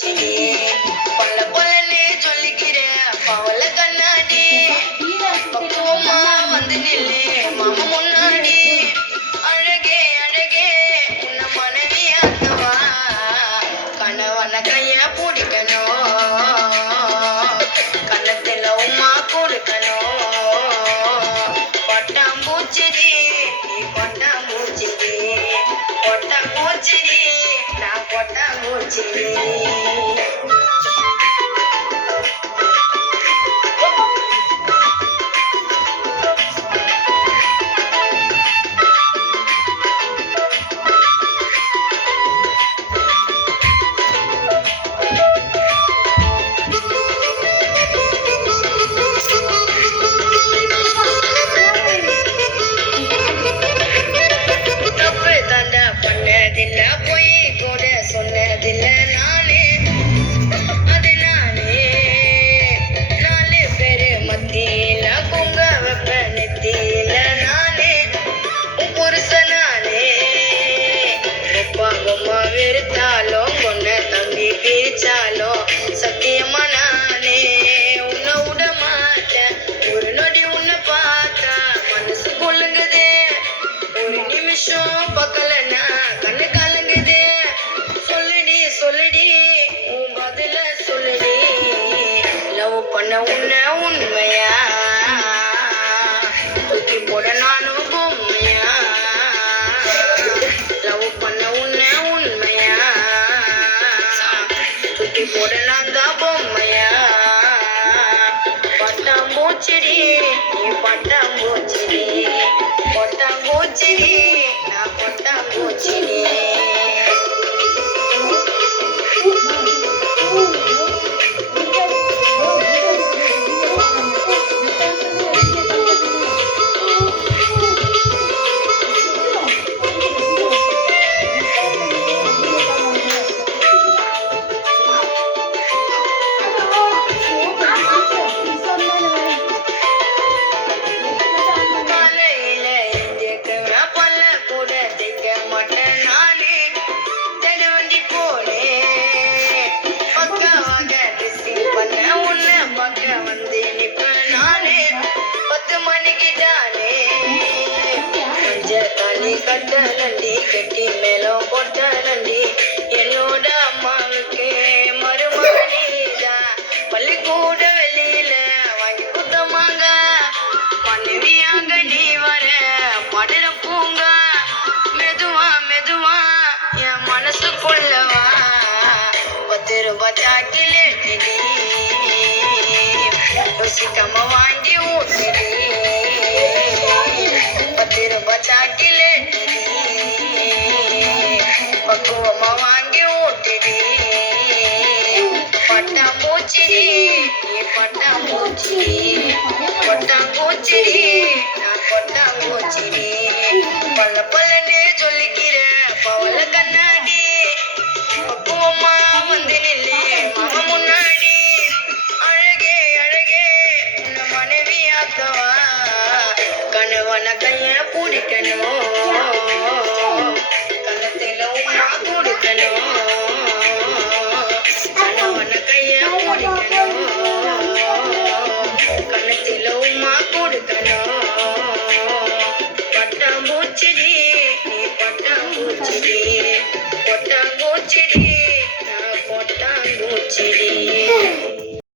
பட்டாம்பூச்சிடி பல்ல பல்லன்னு சொல்லிக்கிறேன் பவள கண்ணாடி பக்குவமா வந்து நில்லு மாமா முன்னாடி அழகே அழகே உன்னை மனைவியாக்கவா கணவன கைய பிடிக்கணும் கண்ணத்துல உமா கொடுக்கணும் பட்டாம்பூச்சிடி நீ பட்டாம்பூச்சிடி பட்டாம்பூச்சிடி நான் பட்டாம்பூச்சிடி பண்ணதில்ல போய் கூட சொன்னதில்ல நானே அது நானே 4 பேரு மத்தியில பொங்க வெப்ப நெத்தியில நானே உன் புருஷனானே அப்பா அம்மா வெறுத்தாலும் பொண்ண தம்பி பிரிச்சாலும் சத்தியமா நானே உன்னை விட மாட்டேன் ஒரு நொடி உன்னை பார்த்தா மனசு கொள்ளுங்குதே ஒரு நிமிஷம் பக்கலன்னா கண்ணு கலங்குது சொல்லுடி சொல்லுடி உன் பதில சொல்லுடி லவ் பண்ண உன்னை உண்மையா தூக்கி போட நானும் பொம்மையா லவ் பண்ண உன்னை உண்மையா தூக்கி போட நான் தான் பொம்மையா பட்டாம்பூச்சிடி நீ பட்டாம்பூச்சிடி பட்டாம்பூச்சிடி நான் பட்டாம்பூச்சிடி வந்து நிப்பேன் நானே 10 மணிக்கிட்டானே மஞ்ச தாலி கட்ட நண்டி கட்டி மேலும் போட்ட நண்டி என்னோட அம்மாவுக்கு மருமகனிதான் பள்ளிக்கூட வெளியில வாங்கி குத்தமாங்க மனைவியாங்க நீ வர படரம் பூங்க மெதுவா மெதுவா என் மனசுக்குள்ளவா 10 ரூபாய் சாக்கிலேட்டி யோசிக்காம வாங்கி ஊத்துடி 10 ரூபாய் சாக்கிலேட்டி பக்குவமா வாங்கி ஊத்துடி பட்டாம்பூச்சிடி நீ பட்டாம்பூச்சிடி பட்டாம்பூச்சிடி நான் பட்டாம்பூச்சிடி பல்ல பல்லன்னு சொல்லிக்கிறேன் பவள கண்ணாடி பக்குவமா வந்து நில்லு மாமா முன்னாடி அழகே அழகே உன்னை மனைவியாக்கவா கணவன கைய பிடிக்கணும் கண்ணத்துல உமா கொடுக்கணும் கணவன கைய பிடிக்கணும் கண்ணத்துல உமா கொடுக்கணும் பட்டாம்பூச்சிடி நீ பட்டாம்பூச்சிடி பட்டாம்பூச்சிடி